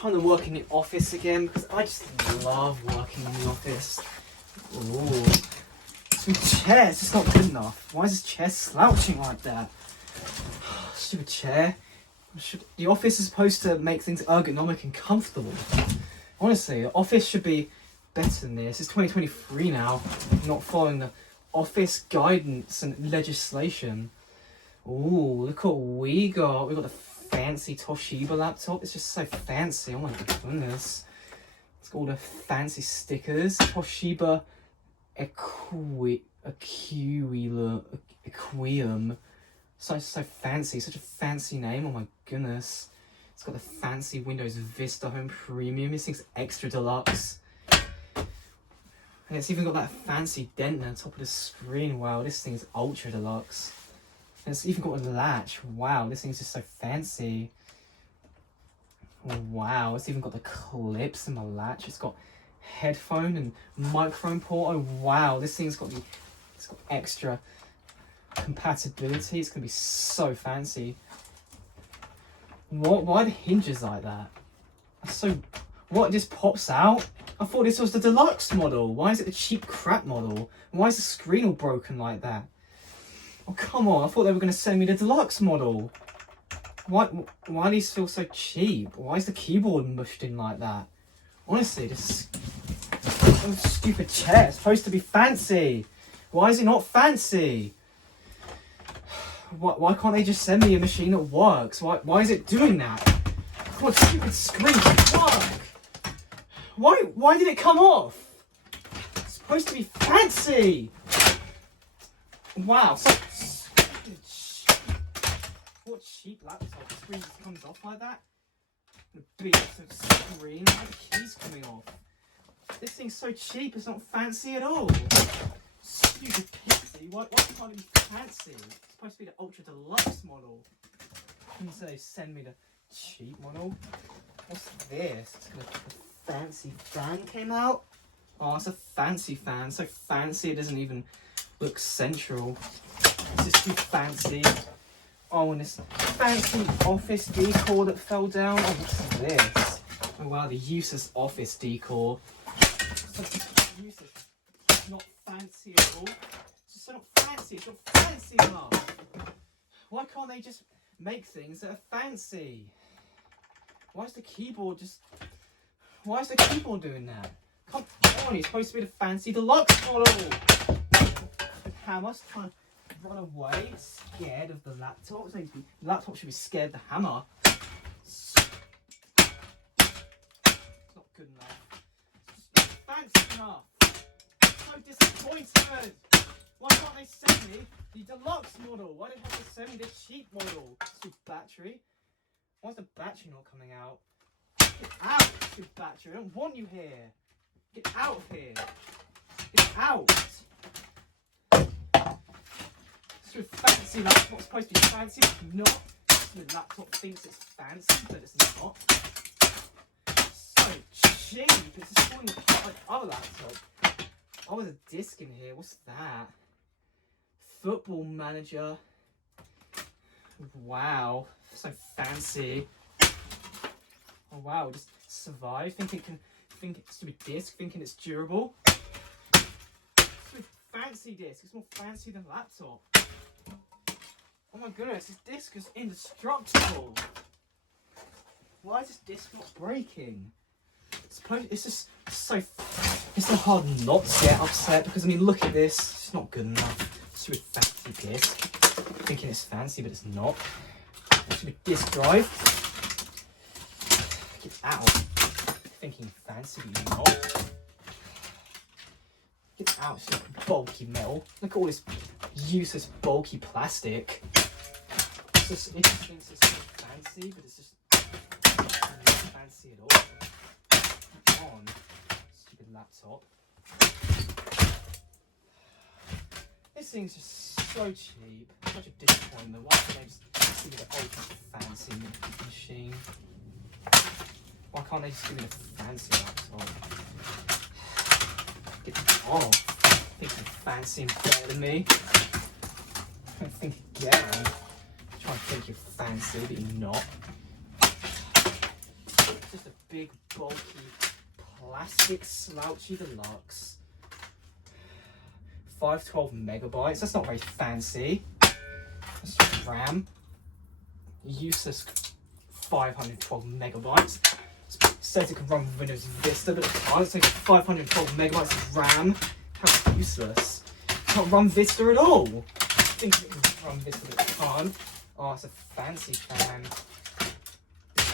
time to work in the office again because I just love working in the office. Ooh. Some chairs, it's not good enough. Why is this chair slouching like that? Stupid chair. The office is supposed to make things ergonomic and comfortable. Honestly, the office should be better than this. It's 2023 now. I'm not following the office guidance and legislation. Ooh, look what we got. We got the fancy Toshiba laptop. It's just so fancy. Oh my goodness. It's got all the fancy stickers. Toshiba Equium. So fancy. Such a fancy name. Oh my goodness. It's got the fancy Windows Vista Home Premium. This thing's extra deluxe. And it's even got that fancy dent on top of the screen. Wow, this thing's ultra deluxe. And it's even got a latch. Wow, this thing's just so fancy. Wow, it's even got the clips and the latch. It's got headphone and microphone port. Oh wow, this thing's got it's got extra compatibility. It's gonna be so fancy. What? Why are the hinges like that? That's so. What? It just pops out? I thought this was the deluxe model. Why is it the cheap crap model? Why is the screen all broken like that? Oh, come on. I thought they were going to send me the deluxe model. Why do these feel so cheap? Why is the keyboard mushed in like that? Honestly, this stupid chair is supposed to be fancy. Why is it not fancy? Why can't they just send me a machine that works? Why is it doing that? What stupid screen doesn't work? Why did it come off? It's supposed to be fancy. Wow, what cheap laptop screen just comes off like that? The big screen, why are the keys coming off? This thing's so cheap, it's not fancy at all. Stupid pixie, why can't it be fancy? It's supposed to be the ultra deluxe model. And so they send me the cheap model. What's this? It's got a fancy fan came out. Oh, it's a fancy fan. So fancy it doesn't even look central. It's just too fancy. Oh, and this fancy office decor that fell down. Oh, what's this? Oh wow, the useless office decor. So useless. It's not fancy at all. It's just not fancy. It's not fancy enough. Why can't they just make things that are fancy? Why is the keyboard doing that? Come on, it's supposed to be the fancy deluxe model. The hammer's trying to run away, scared of the laptop. The laptop should be scared of the hammer. It's not good enough. It's just not fancy enough. I'm so disappointed. Why can't they send me the deluxe model? Why don't they have to send me the cheap model? Stupid battery. Why is the battery not coming out? Get out, stupid battery. I don't want you here. Get out of here. Get out. This fancy laptop's supposed to be fancy, it's not. The laptop thinks it's fancy, but it's not. It's so cheap. It's just falling apart like other laptop. Oh, there's a disc in here. What's that? Football Manager. Wow, so fancy. Oh wow, just survive. Think it's to be disc, thinking it's durable. It's a fancy disc. It's more fancy than laptop. Oh my goodness, this disc is indestructible. Why is this disc not breaking? It's just so. It's so hard not to get upset because I mean, look at this. It's not good enough. Stupid fancy disc. Thinking it's fancy, but it's not. Stupid disc drive. Get out. Thinking fancy, but you're not. Get out, it's like bulky metal. Look at all this useless bulky plastic. It just thinks it's so fancy, but it's just not fancy at all. Come on, stupid laptop. This thing's just so cheap. Such a disappointment. Why can't they just give me the ultra fancy machine? Why can't they just give me the fancy laptop? Get off. Think you're fancy and better than me. I think again. Try and think you're fancy, but you're not. It's just a big, bulky, plastic slouchy deluxe. 512 megabytes. That's not very fancy. That's just RAM. Useless 512 megabytes. It says it can run Windows Vista, but it can't. It's like 512 megabytes of RAM. How useless. It can't run Vista at all. I think it can run Vista, but it can't. Oh, it's a fancy fan.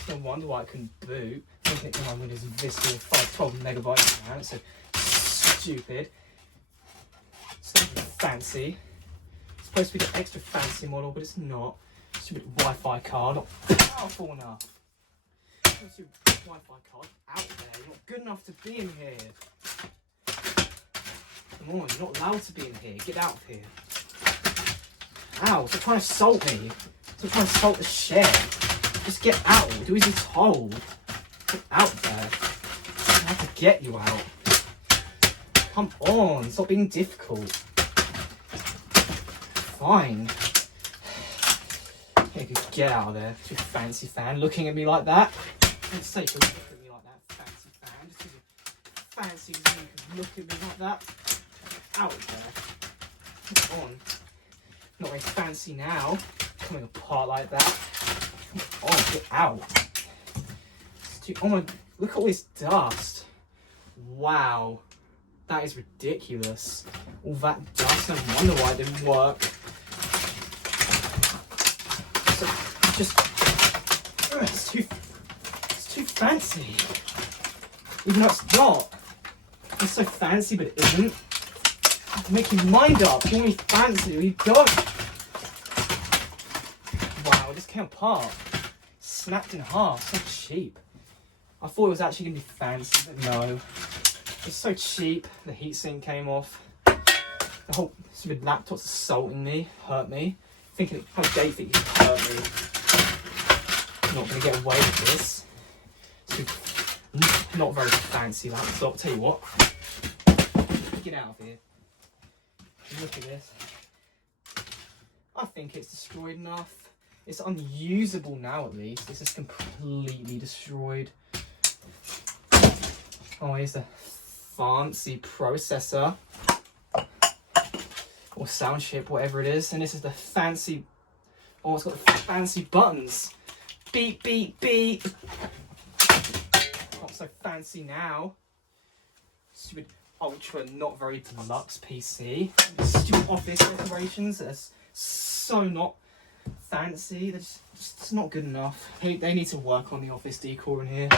No wonder why it couldn't boot. I think it can run Windows Vista with 512 megabytes of RAM. It's so stupid. It's not even fancy. It's supposed to be the extra fancy model, but it's not. Stupid Wi-Fi card, not powerful enough. What's your Wi-Fi card out there? You're not good enough to be in here. Come on, you're not allowed to be in here. Get out of here. Ow, stop trying to assault me. Stop trying to assault the shed. Just get out. Do as you're told. Get out there. I have to get you out. Come on, stop being difficult. Fine. You could get out of there. You fancy fan looking at me like that. It's safe to look at me like that, fancy fan. Just because you're fancy, you can look at me like that. Out there. Come on. Not very fancy now. Coming apart like that. Come on, get out. Oh my, look at all this dust. Wow. That is ridiculous. All that dust, no wonder why it didn't work. So, it's too fancy. Even though it's not. It's so fancy, but it isn't. Make your mind up. You want me fancy or you don't. Wow, it just came apart. Snapped in half. So cheap. I thought it was actually going to be fancy, but no. It's so cheap. The heatsink came off. The whole stupid laptop's assaulting me, hurt me. Thinking how dare you think you can hurt me. I'm not going to get away with this. It's not very fancy laptop. Tell you what. Get out of here. Look at this. I think it's destroyed enough. It's unusable now at least. It's just completely destroyed. Oh, here's the fancy processor. Or sound chip, whatever it is. And this is the fancy... Oh, it's got the fancy buttons. Beep, beep, beep. Not so fancy now. Stupid ultra, not very deluxe PC. Stupid office decorations. That's so not fancy. They're just not good enough. They need to work on the office decor in here.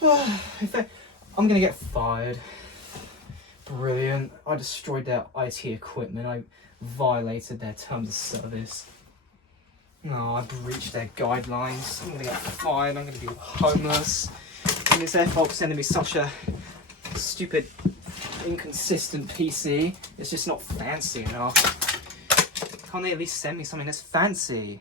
I'm going to get fired. Brilliant. I destroyed their IT equipment. I violated their terms of service. No, I breached their guidelines. I'm going to get fired. I'm going to be homeless. And it's their fault for sending me such a stupid, inconsistent PC. It's just not fancy enough. Can't they at least send me something that's fancy?